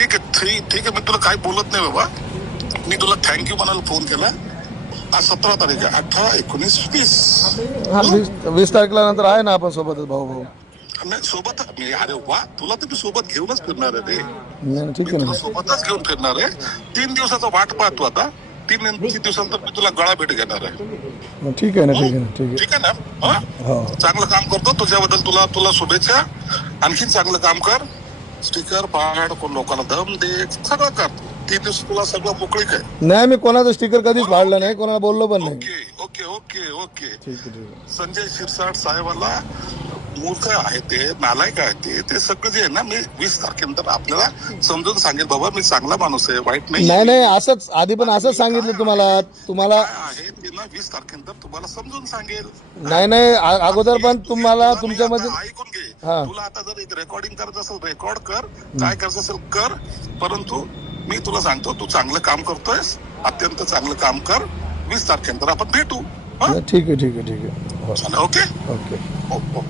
ठीक आहे ठीक आहे मी तुला काही बोलत नाही बाबा. मी तुला थँक्यू म्हणायला फोन केला. आज सतरा तारीख आहे अठरा एकोणीस वीस. वीस तारखेला नंतर आहे ना आपण सोबतच भाऊ भाऊ? नाही सोबत मी अरे वा तुला तर मी सोबत घेऊनच फिरणार आहे रे. ठीक आहे सोबतच घेऊन फिरणार आहे. तीन दिवसाचा वाट पाहतो आता. तीन तीन दिवसानंतर मी तुला गळा भेट घेणार आहे. ठीक आहे ना ठीक आहे ना ठीक आहे. ठीक आहे ना? हा? हो. चांगलं काम करतो तुझ्याबद्दल तुला तुला शुभेच्छा. आणखीन चांगलं काम कर. स्टिकर कोण लोकांना दम दे सगळं कर. तीन दिवस तुला सगळं मोकळीक आहे. नाही मी कोणाचं स्टिकर कधीच फाडलं नाही कोणाला बोललो पण नाही. Okay okay okay okay. ठीक आहे ठीक आहे. संजय शिरसाट साहेबाला मूर्ख आहे ते नालायक आहे ते ते सगळं जे आहे ना मी वीस तारखेनंतर आपल्याला समजून सांगेल बाबा मी चांगला माणूस आहे वाईट नाही नाही नाही असंच आधी पण असंच सांगितलं तुम्हाला. तुम्हाला आहे ते ना वीस तारखेनंतर तुम्हाला समजून सांगेल नाही नाही आ- अगोदर पण तुम्हाला तुला मी तुमच्यामध्ये आता ऐकून घे. हा. तुला आता जर रेकॉर्डिंग करायचं असेल रेकॉर्ड कर. काय करायचं असेल कर. परंतु मी तुला सांगतो तू चांगलं काम करतोयस अत्यंत चांगलं काम कर. वीस तारखेनंतर आपण भेटू. हा? ठीक आहे ठीक आहे ठीक आहे. हो. ओके? ओके. हो, हो.